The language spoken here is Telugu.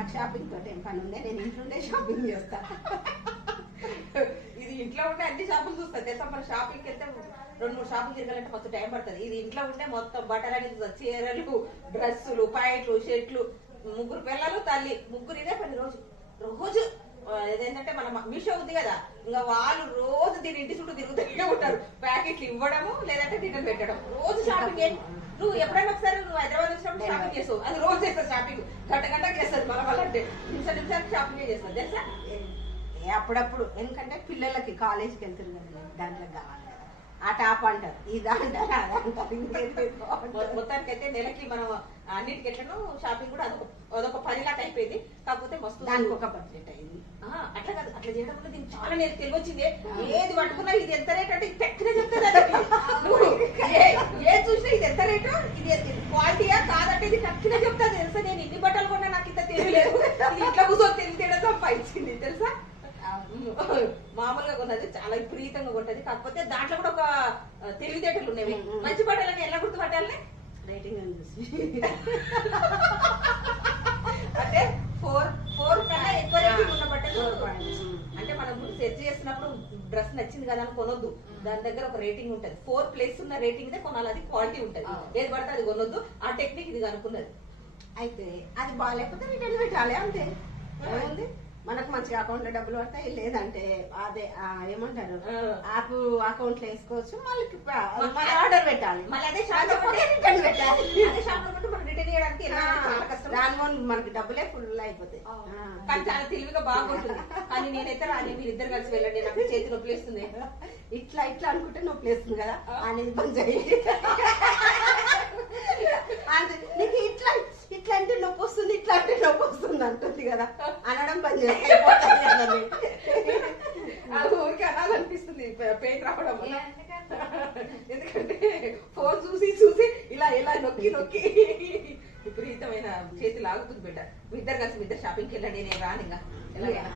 నాకు షాపింగ్ తోటి ఏం పని ఉండే, నేను ఇంట్లో షాపింగ్ చేస్తా. ఇది ఇంట్లో ఉండే అన్ని షాపులు చూస్తా తెలుసా. మన షాపింగ్కి వెళ్తే 2-3 షాపులు తిరగాలంటే మొత్తం టైం పడుతుంది. ఇది ఇంట్లో ఉండే మొత్తం బట్టలు అనేది చీరలు, డ్రెస్సులు, ప్యాంట్లు, షర్ట్లు, 3 పిల్లలు, తల్లి, ముగ్గురు ఇదే పని రోజు రోజు. ఏదేంటంటే మన మీషో ఉంది కదా, ఇంకా వాళ్ళు రోజు దీని ఇంటి చుట్టూ తిరుగుతూనే ఉంటారు. ప్యాకెట్లు ఇవ్వడము లేదంటే తినడం పెట్టడం, రోజు షాపింగ్. నువ్వు ఎప్పుడైనా ఒకసారి నువ్వు హైదరాబాద్ వచ్చినప్పుడు షాపింగ్ చేస్తావు, అది రోజు చేస్తావు షాపింగ్. గంటకి చేస్తారు మన వాళ్ళంటే, నిమిషానికి షాపింగ్ చేస్తారు తెలుసా. అప్పుడప్పుడు ఎందుకంటే పిల్లలకి కాలేజీకి వెళ్తుంది కదా, దాంట్లో కావాలి ఆ టాప్ అంటారు, ఇది అంటారు, అది అంటారు. మొత్తానికి అయితే నెలకి మనం అన్నిటికి ఎట్లను షాపింగ్ కూడా అదొక పనిలాగా అయిపోయింది. కాకపోతే మస్తు దానికి ఒక బడ్జెట్ అయింది. అట్లా కాదు, అట్లా చేయడం వల్ల దీనికి చాలా నేను తెలివచ్చింది. ఏది పట్టుకున్నా ఇది ఎంత రేట్ అంటే టెక్నే చెప్తుంది. నువ్వు ఏది చూసినా ఇది ఎంత రేటు, ఇది క్వాలిటీయా కాదంటే ఇది టెక్నే చెప్తాది తెలుసా. నేను ఇన్ని బట్టలు కొన్నా నాకు ఇంత తెలియలేదు, ఇట్లా కూర్చొని తెలియడం సంపాదించింది తెలుసా. మామూలుగా కొన్నది చాలా విపరీతంగా కొట్టది. కాకపోతే దాంట్లో కూడా ఒక తెలివితేటలు ఉన్నాయి. మంచి బట్టలని ఎలా గుర్తుపట్టాలని రేటింగ్ అని చూసి, అంటే 4 కన్నా ఎక్కువ రేటింగ్ ఉన్న బట్టలు. అంటే మనం సెర్చ్ చేసినప్పుడు డ్రెస్ నచ్చింది కదా అని కొనొద్దు, దాని దగ్గర ఒక రేటింగ్ ఉంటది. 4+ ఉన్న రేటింగ్ కొనాలి, అది క్వాలిటీ ఉంటది. ఏది పడితే అది కొనొద్దు. ఆ టెక్నిక్ ఇది కనుక్కున్నది. అయితే అది బాగాలేకపోతే రిటర్న్ పెట్టాలి అంతే. ఏముంది, మనకు మంచిగా అకౌంట్ లో డబ్బులు పడతాయి, లేదంటే అదే ఏమంటారు యాప్ అకౌంట్ లో వేసుకోవచ్చు. మళ్ళీ ఆర్డర్ పెట్టాలి, మళ్ళీ అదే షాప్ రిటర్న్ పెట్టాలి. అదే షాప్ లో మనం రిటర్న్ చేయడానికి చాలా కష్టం. దాని మనకి డబ్బులే ఫుల్ అయిపోతాయి. కానీ చాలా తెలివిగా బాగుంటుంది. కానీ నేనైతే రాని, మీరు ఇద్దరు కలిసి వెళ్ళండి, నాకు చేతి నొప్పి వేస్తుంది. ఇట్లా ఇట్లా అనుకుంటే నొప్పి వేస్తుంది కదా అనేది పని చేయండి. నీకు ఇట్లా ఇట్లా అంటే నొప్పి వస్తుంది, ఇట్లా అంటే నొప్పి వస్తుంది అంటుంది కదా అనడం పని చేస్తాయి. అది ఊరికి అనాలనిపిస్తుంది పెయిన్ రావడం వల్ల. ఎందుకంటే ఫోన్ చూసి చూసి ఇలా ఇలా నొక్కి నొక్కి విపరీతమైన చేతి లాగుతుంది బిడ్డ. మీ ఇద్దరు కలిసి మీ ఇద్దరు షాపింగ్కి వెళ్ళండి, నేను రాను ఇంకా ఎలాగైనా.